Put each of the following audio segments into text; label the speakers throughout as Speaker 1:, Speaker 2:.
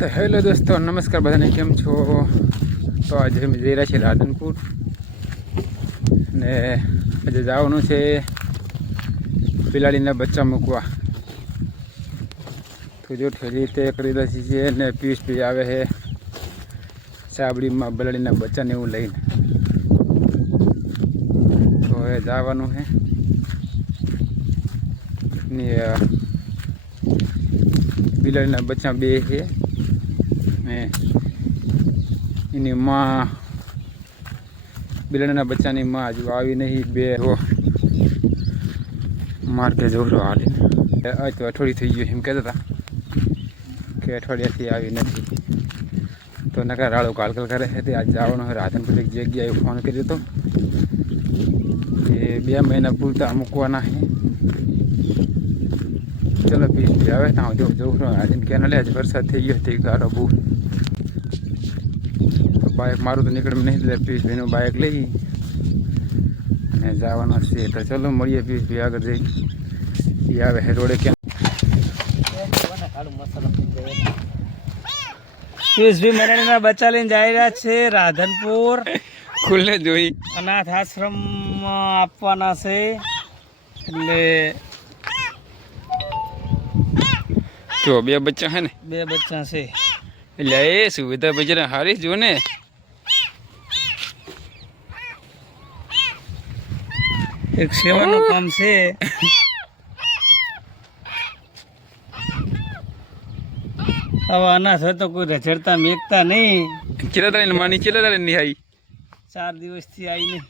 Speaker 1: તો હેલો દોસ્તો, નમસ્કાર બધાને, કેમ છો? તો આજે અમે જઈ રહ્યા છીએ રાધનપુર. ને આજે જવાનું છે બિલાડીના બચ્ચા મૂકવા. તો જો ઠેલી તે કરી દઈ છે ને પીસ પી આવે છે સાબડીમાં બિલાડીના બચ્ચાને એવું લઈને. તો હવે જવાનું છે. બિલાડીના બચ્ચા બે છે. ને એની માં બિલાડીના બચ્ચાની માં હજુ આવી નહીં, બે રો માર્કે જોરો હાલી. આજ તો અઠવાડિયું થઈ ગયું એમ કહેતા હતા કે અઠવાડિયાથી આવી નથી. તો નકા રાળો કાલકલ કરે છે તે આજ જવાનો રાધનપુર એક જગ્યાએ ફોન કર્યો હતો કે બે મહિના પૂરતા મૂકવાના છે. ચલો, પીસ આવે ત્યાં જો જવું રાજન કેનાલે આજ વરસાદ થઈ ગયો તે ગાળો બહુ. બાઇક મારું તો નીકળે નહીં એટલે પીસ ભાઈનું બાઇક લઈ. અને જવાના છે તો ચલો મળીએ પીસ ભાઈ આગળ જઈ. એ આવે હે રોડે ક્યાં?
Speaker 2: પિયુષભાઈ મેરાણીના બચ્ચા લઈને જઈ રહ્યા છે રાધનપુર.
Speaker 1: ખુલ્લે જોઈ.
Speaker 2: અનાથ આશ્રમમાં આપવાના છે. એટલે
Speaker 1: જો બે બચ્ચા હે ને?
Speaker 2: બે બચ્ચા છે.
Speaker 1: એટલે એ સુવિધા બજાર હારી જો ને.
Speaker 2: એક સેવાનું કામ છે. હવે અનાથ હતો કોઈ રઝળતા મેકતા નહીં.
Speaker 1: કેટલા તારે માની ચેલા તારે નહીં આવી?
Speaker 2: ચાર દિવસથી આવી નહીં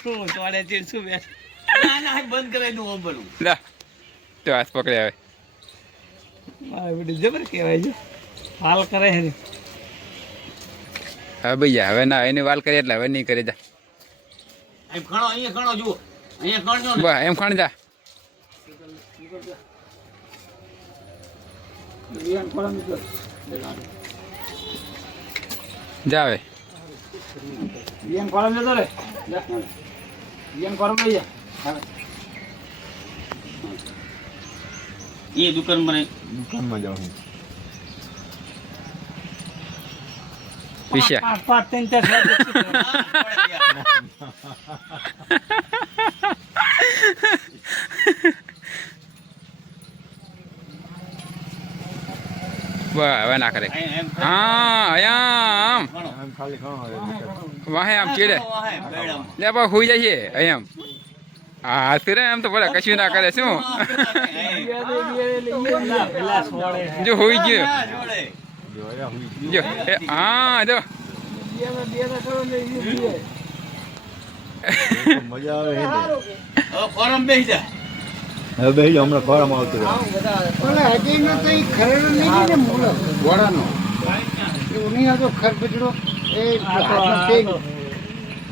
Speaker 2: શું
Speaker 1: આવે
Speaker 2: મારા બેટી
Speaker 1: હવે. ના, એની વાલ કરે એટલે હવે નહીં કરી જા. એમ ખાણ જા. જા હવે
Speaker 2: એ દુકાન મને
Speaker 1: પીસ્યા
Speaker 2: પાંચ પાંચ ત્રણ ચાર સાત
Speaker 1: બસ હવે ના કરે હા અહીંયા આમ વાહે આમ ચીડે? લે બા હોઈ જાય અહીંયા આમ. હા રે એમ તો બોલા કશું ના કરે શું? જો હોઈ ગયો. જો હા જો.
Speaker 3: ને હવે બેસી જાઓ, હમણાં ખોરામાં આવતું રહે.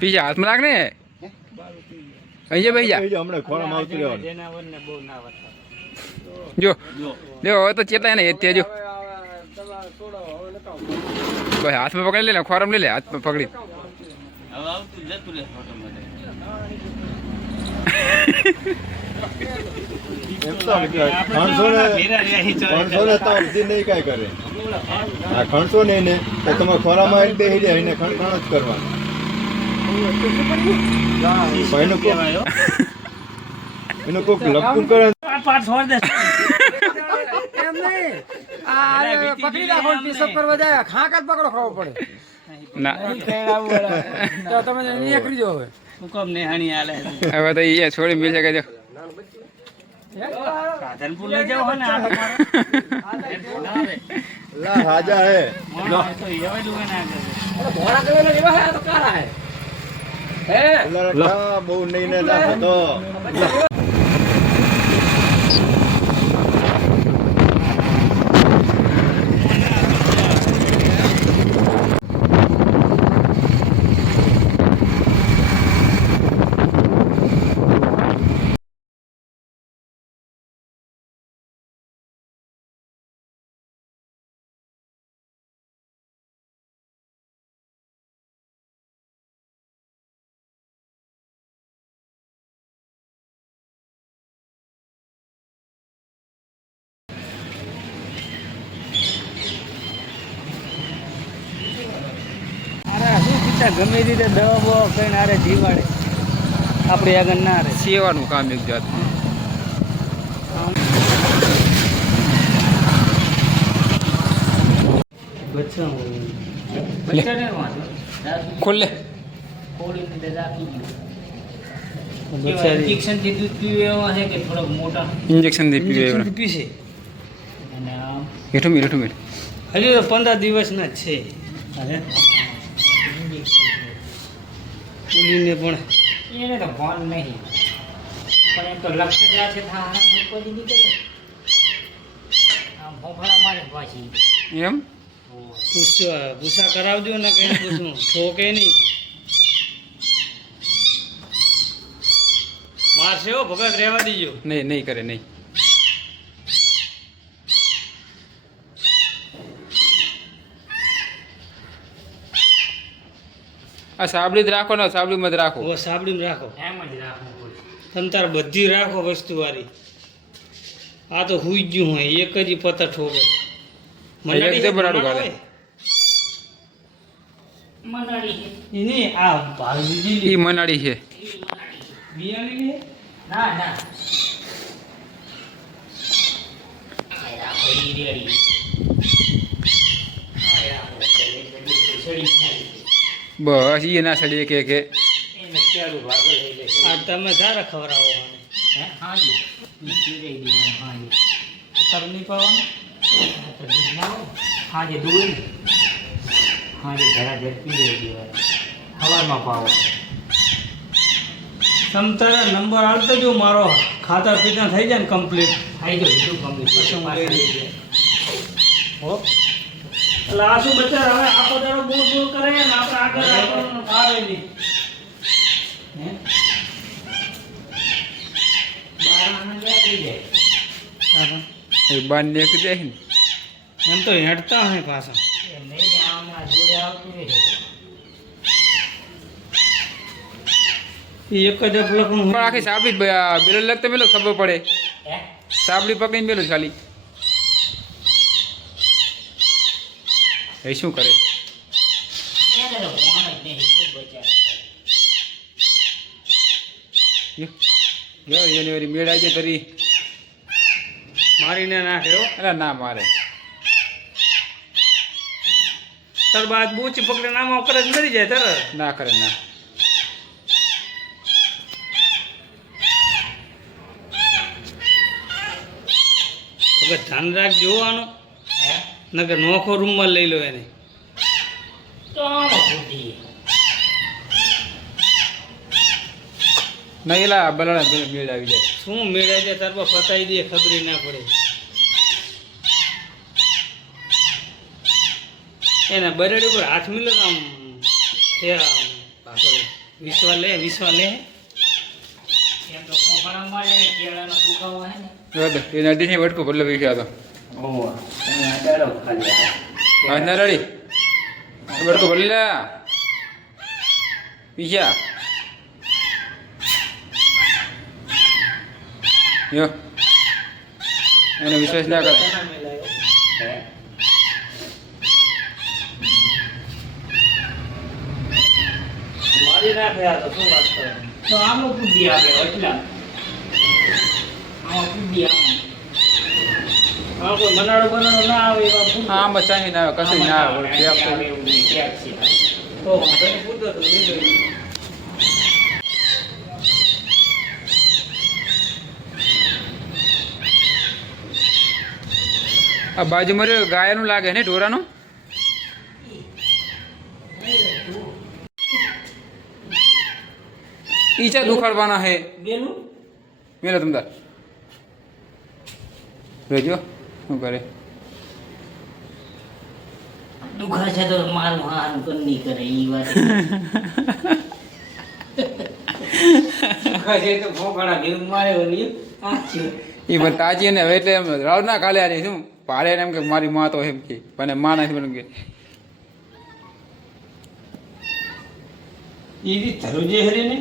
Speaker 1: પીછે હાથમાં લાગ ને અહીંયા ભાઈ જા.
Speaker 3: હમણાં ખોરામાં આવતું રહેવાનું.
Speaker 1: જો. જો હવે તો ચેતા ને તે જો. બસ હાથમાં પકડી લે ને ખોરામ લઈ લે હાથમાં પકડી.
Speaker 3: એમ તો ને
Speaker 2: ભેરા રહ્યા ઈ ચોળે.
Speaker 3: ખણસો ને તો અડધી નહીં કાંઈ કરે. આ ખણસો નહીં ને તો તમે ખોરામાં આવીને બેસી જાય એને ખણખણ જ કરવાનું. એનું કરે
Speaker 4: પકડી રાખો કરવા જાય ખાંક જ પકડો ખાવો પડે.
Speaker 1: ના.
Speaker 4: તમે નીકળી જાઓ હવે.
Speaker 2: હુકમ ને હાણી આલે
Speaker 1: હવે તો એ છોડી મિલ શકે જો
Speaker 2: રાધનપુર લઈ જાવ ને આ તમારે.
Speaker 3: લા હાજા હે.
Speaker 2: લો. તો એવા જ હોય ને આગળ.
Speaker 4: કરે ને એવા હે તો કારા હે. હે?
Speaker 3: અલ્લા બહુ નહીં ને ના
Speaker 2: ગમે તે રીતે દવા બવા કઈ રે જીવાડે. આપણે આગળ ના રહે.
Speaker 1: સેવાનું કામ એક જાત ખોલ. લે
Speaker 2: બચ્ચા
Speaker 5: ઇન્જેક્શનથી દૂધ પીવે એવા છે કે થોડોક મોટા?
Speaker 1: ઇન્જેક્શનથી પીવે
Speaker 2: ઇન્જેક્શનથી પીશે.
Speaker 5: અને
Speaker 1: મીઠ
Speaker 2: હજી તો પંદર દિવસના જ છે. અરે. પુલીને પણ.
Speaker 5: એને તો ભાન નહીં. પણ એમ તો લક્ષ જ્યાં છે થાણા ભૂપડી નીકળે આમ ફોફળા મારે પાછી.
Speaker 1: એમ?
Speaker 2: પૂછો પૂછા કરાવજો ને કઈ પૂછું ઠોકે નહીં. મારશે હો ભગત રહેવા દીજો.
Speaker 1: નહીં નહીં કરે નહીં. આ સાબડી જ રાખો ને સાબડીમાં જ રાખો.
Speaker 2: હવે સાબડીમાં રાખો.
Speaker 5: એમ જ રાખો પડે.
Speaker 2: તમે તાર બધી રાખો વસ્તુ વાળી આ તો હુઈ જ ગયું હોય એક જ પતર ઠોકે.
Speaker 5: મનાડી છે.
Speaker 2: આ ભાગ
Speaker 1: એ
Speaker 2: દીધી
Speaker 1: મનાડી છે.
Speaker 2: બિયાણી ને
Speaker 5: ના. રાખો
Speaker 1: બસ એ. ના સડી કે કે
Speaker 2: આ તમે સારા ખવડાવો આને.
Speaker 5: હે? હાજી રહી દીધું હાજી
Speaker 2: તાર નહીં પાવાનું
Speaker 5: હાજે દૂધ હાજે જરા જર પી દેવાય હવારમાં પાવો.
Speaker 2: તમે તારા નંબર આવતો જો મારો ખાતા પીતા થઈ જાય ને કમ્પ્લીટ
Speaker 5: થઈ જાય બીજું કમ્પ્લીટ
Speaker 2: પછી લઈ. હો? એટલે આ શું બચ્ચા હવે આખો દાડો બોલ બોલ કરે ને આપણે આગળ આપણને ફાવે નહીં હે?
Speaker 5: બાર આનંદ થઈ જાય
Speaker 2: હા, હા.
Speaker 1: એ બાર નીકળી જાય ને
Speaker 2: એમ તો હેડતા હોય પાછા
Speaker 5: એમ નહીં કે આમના જોડે આવતું રહે છે
Speaker 2: એ એક જ અપલકનું
Speaker 1: પણ આખી સાબડી જ બ- બેલો લગતા મેલો ખબર પડે
Speaker 5: હે
Speaker 1: સાબડી પકડીને મેલો જ ખાલી એ શું કરે? જાન્યુઆરી મેળ આવી જાય તરી
Speaker 2: મારીને નાખે
Speaker 1: અરે ના મારે.
Speaker 2: તાર બાદ બૂચ પકડે નામ કરે મરી જાય તરત
Speaker 1: ના કરે, ના.
Speaker 2: ધ્યાન રાખ જોવાનું
Speaker 5: હે
Speaker 2: નકર નોખો રૂમમાં લઈ લો એને.
Speaker 1: ના એલા બલાડા મેળ આવી જાય.
Speaker 2: શું મેળાય છે તાર પર પતાવી દે ખબર ના પડે. એના બરેડી પર હાથ મિલો આમ વિશ્વા લે વિશ્વા લે.
Speaker 5: એમ તો ખોફળા મારે ને કેળાનો દુખાવો હે ને.
Speaker 1: બરાબર એ નદી ની વટકો બદલો વીખ્યા તો. વટકો બદલી લે. પીછા યો. એનો વિશ્વાસ ના કરે.
Speaker 2: મારી નાખે આ તો શું વાત કરે?
Speaker 5: તો આમાં કૂદી આપે એટલા. આમાં
Speaker 2: ના આવે
Speaker 1: આમાં ચાહી ના આવે કશું ના આવે. આ બાજુમાં ગાયનું લાગે ને ઢોરાનું? ઈચા દુખાડવાના હે? મેલો તમદાર રેજો. શું કરે?
Speaker 5: દુખા છે તો મારું હારું કર નહીં કરે ઈ વાત દુખા છે તો ફોફાડા ઘેર મારે ઓલી
Speaker 1: એ પણ તાજી ને હવે એટલે એમ રાવ ના કાલે આ શું? પાડે એમ કે મારી માં તો એમ કે પણ માં નથી બન કે.
Speaker 2: ધરુજે હરી ને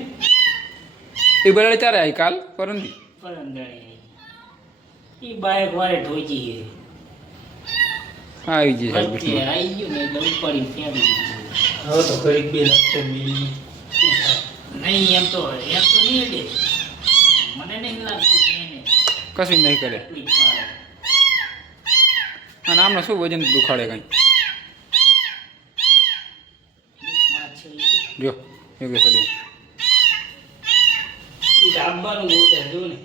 Speaker 1: એ બરાડે ચારે કાલ પરંતુ
Speaker 5: પરંદળે ઈ બાઈક વાળે ઢોચી છે
Speaker 1: આવી જઈ
Speaker 5: વચ્ચે આવી ગયું ને એટલે ઉપાડી ફેંકી દીધું.
Speaker 2: હવે તો ઘડીક બે લખતો મિલી
Speaker 5: નહીં એમ તો એમ તો નહીં દે મને નહીં લાગતું કે એને
Speaker 1: કશું નહીં કરે. અને આમનો શું વજન દુખાડે કંઈ? જો યોગ્ય ચડી
Speaker 2: એ બહુ જો ને.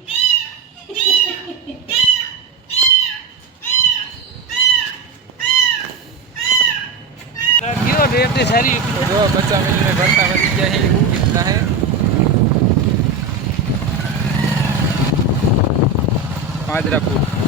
Speaker 2: कितने सारी जो
Speaker 1: बच्चा मिल में भरता बच गया है वो कितना है पाँच रखो